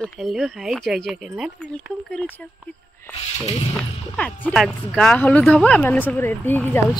Hello hi जय Jagannath welcome करुछु आपके आज गा हलुद हम मैंने सब रेडी हो जाऊँ।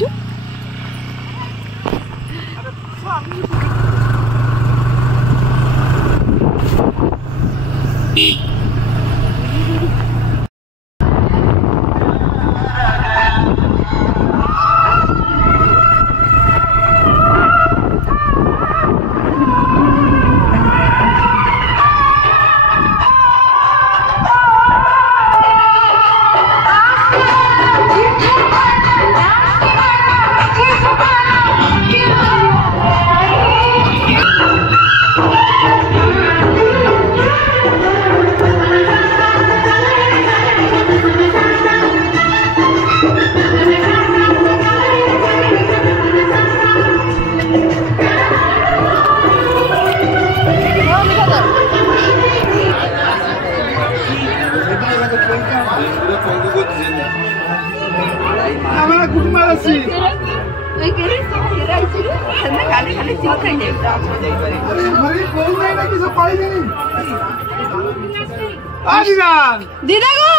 दीदा गो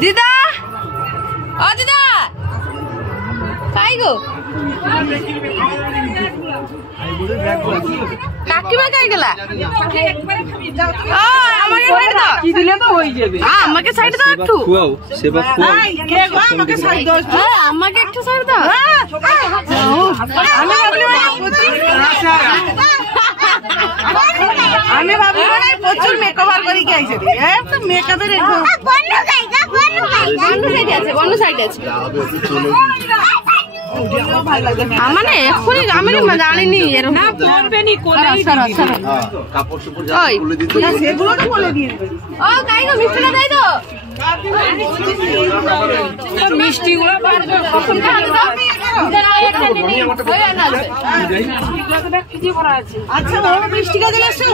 दीदा ओ दीदा गो কাকিমা কাই গেলা আমাকে সাইড দাও কি দিলে তো হই যাবে আমাকে সাইড দাও একটু খুয়াও সেবা খুয়াও কে গো আমাকে সাইড দাও আমাকে একটু সাইড দাও আমি ভাবলি আমি ভাবলি মানে প্রচুর মেকওভার করি কি আইছে রে এ তো মেকআপের একদম বন্ধ সাইড আছে বন্ধ সাইড আছে মানে এখনি আমি জানিনি এরকম না করবে নি কোলে কাপড় সুপড় যা খুলে দিতে না সেগুলো তো বলে দিয়ে ও কাই গো মিষ্টিটা দাই দাও মিষ্টি গুলো পারবে কখন খাবে দাও একটা নিনি ওই আনা আছে কি করা আছে আচ্ছা ও মিষ্টিটা দিলে সে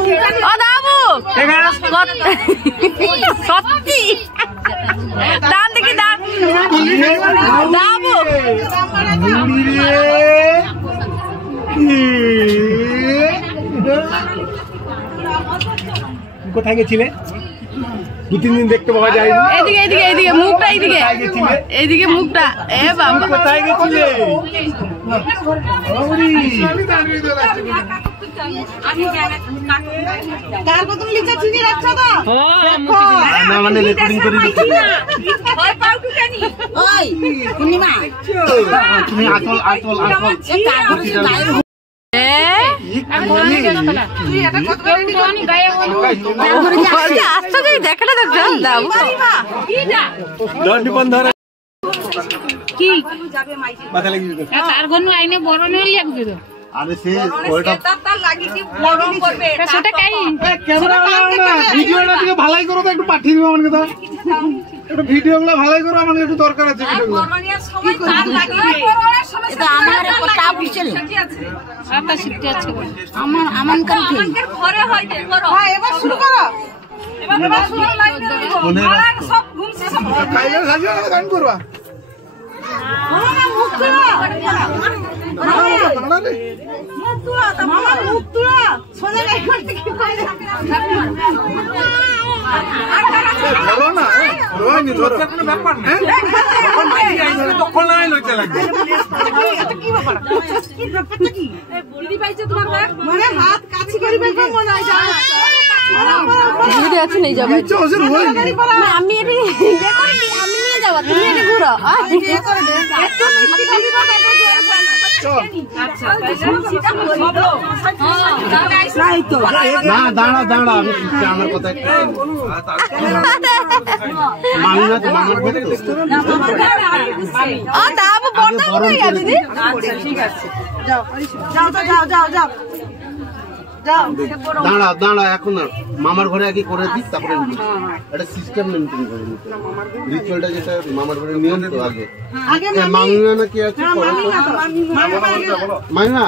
ও দাবু সত্যি দান দেখি দান দাবু কোথায় গেছিলে? 2-3 দিন দেখতে পাওয়া যায় না। এদিকে এদিকে এদিকে মুখটা এদিকে এদিকে মুখটা এ বাবা কোথায় গেছিলে? কার কত লিখা চিনি রাখছো তো না মানে রেকর্ডিং করে দিচ্ছি ওই পাউটু কেনি ওই পূর্ণিমা তুমি আসল আসল আসল আরে সে ভিডিওটা থেকে ভালাই করো তো একটু পাঠিয়ে দিবো আমাকে তো একটু ভিডিও গুলো ভালাই করো আমাকে একটু দরকার আছে করবা আমি যাবো তুমি ঘুরো না দাঁড়া দাঁড়া আমি আমার কথা মামিনা তো মামার ঘরে ঠিক আছে যাও যাও যাও যাও যাও দাঁড়া দাঁড়া এখন মামার ঘরে আগে করে দিই তারপরে একটা সিস্টেম মেনটেন করে নিতে রিচুয়ালটা যেটা মামার ঘরে নিয়ম তো আগে মামিনা না কি আছে মামিনা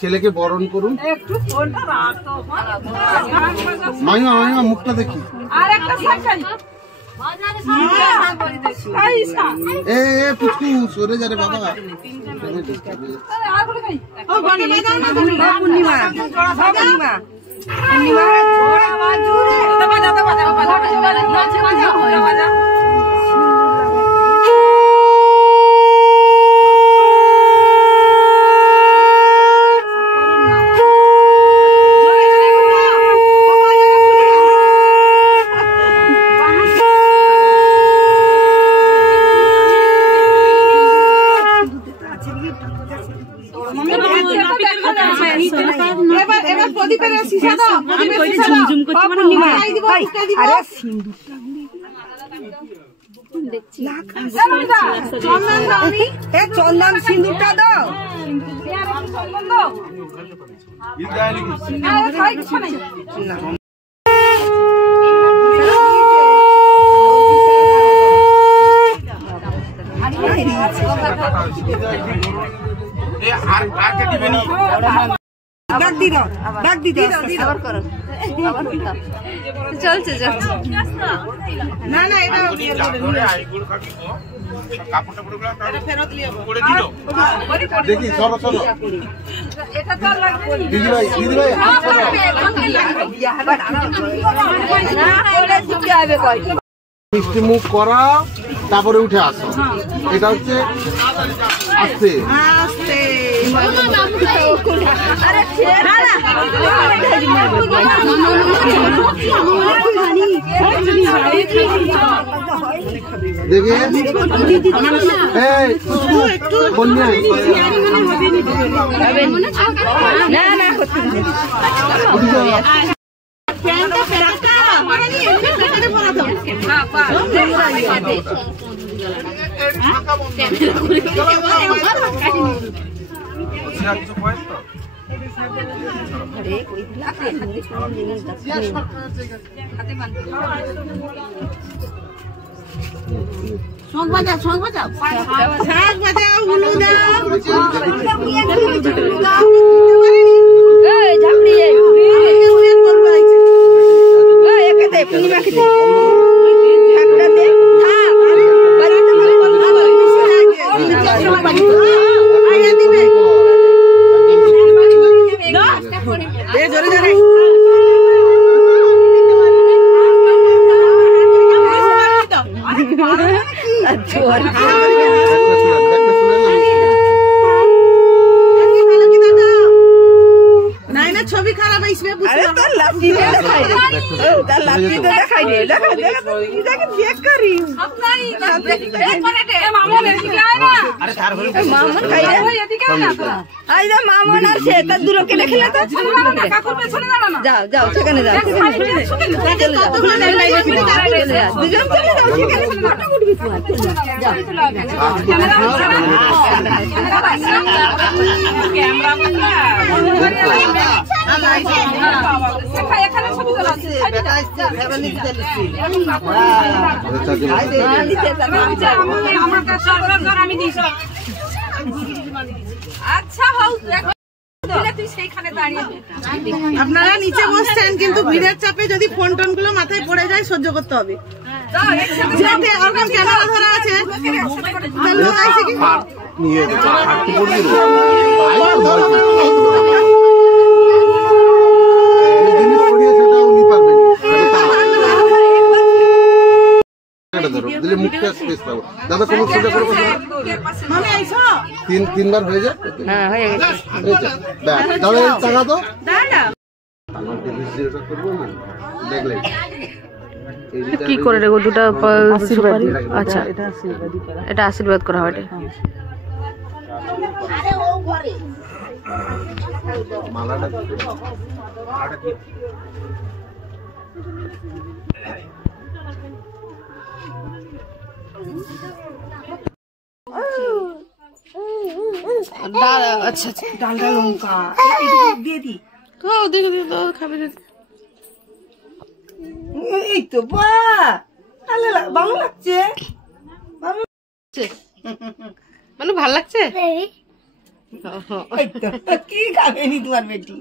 ছেলেকে বরণ করুন মামিনা মামিনা মুখটা দেখি এ পুচকু সরে যা রে বাবা পূর্ণিমা চন্দন সিন্দুরটা দাও। চলছে না না এটা দেখি সরো সরো দিদিভাই মিষ্টি মুখ করা তারপরে উঠে আসো। এটা হচ্ছে আস্তে আস্তে দেখে ছবি খারাপ মামন আছে তার দুলোকে দেখে যাও যাও সেখানে যাও দুজন চলে যাও আপনারা নিচে বসছেন কিন্তু ভিড়ের চাপে যদি ফোন টোন গুলো মাথায় পড়ে যায় সহ্য করতে হবে। ক্যামেরা ধরা আছে দাদা কোনো তিনবার হয়ে যায়। দাদা টাকা তো কি করে রেখো দুটা সুপারি? আচ্ছা এটা আশীর্বাদ করা হয়। ডাল আচ্ছা ডালটা লঙ্কা দিয়ে দি তো দেখে দিই তো খাবে এই তো ভালো লাগছে মানে ভালো লাগছে কি খাবে নি তোমার বেটি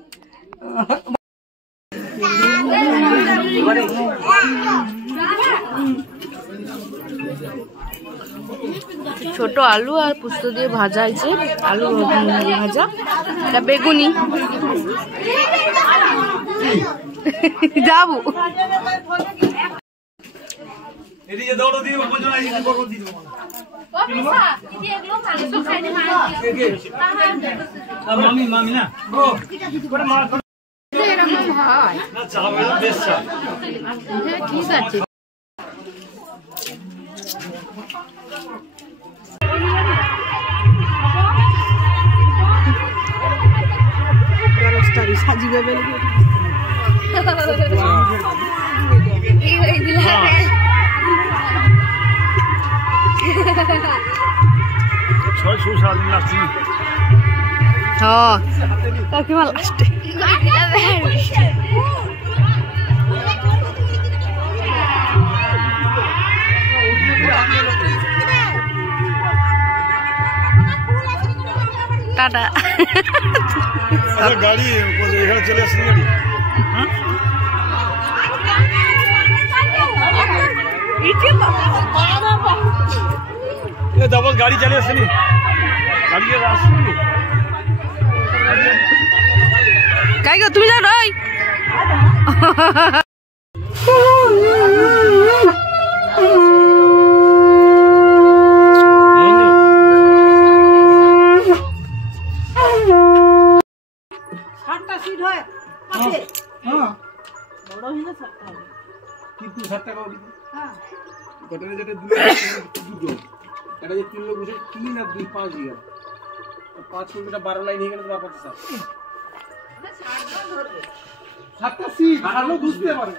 ছোট আলু আর পোস্ত দিয়ে ভাজা হয়েছে। আলু ভাজা, এটা বেগুনি যাবো এদিকে দৌড় দিয়ে পর্যন্ত আইছি বড় দিয়ে দেব মামি না এরকম হয় না চা মেলা বেশ চা ঠিক আছে সাজিবে বলে কি হইছিল ছয় সুশাল লাগছি হ্যাঁ তাকে ভালো লাস্টে টাটা গাড়ি এখানে চলে আসছে গাড়ি ডবল গাড়ি চলে আসেনি গাড়ি আসেনি কাই গো তুমি যাও রই কিন্তু 60 টাকা হ্যাঁ গটরে যেটা দুটো এটা যে 3 লোক বসে 3 আর 2 5 দিগা 5 কিলোমিটার 12 লাইন হয়ে গেল তো আপনার স্যার 60 টা সিট ভালো বুঝতে পারে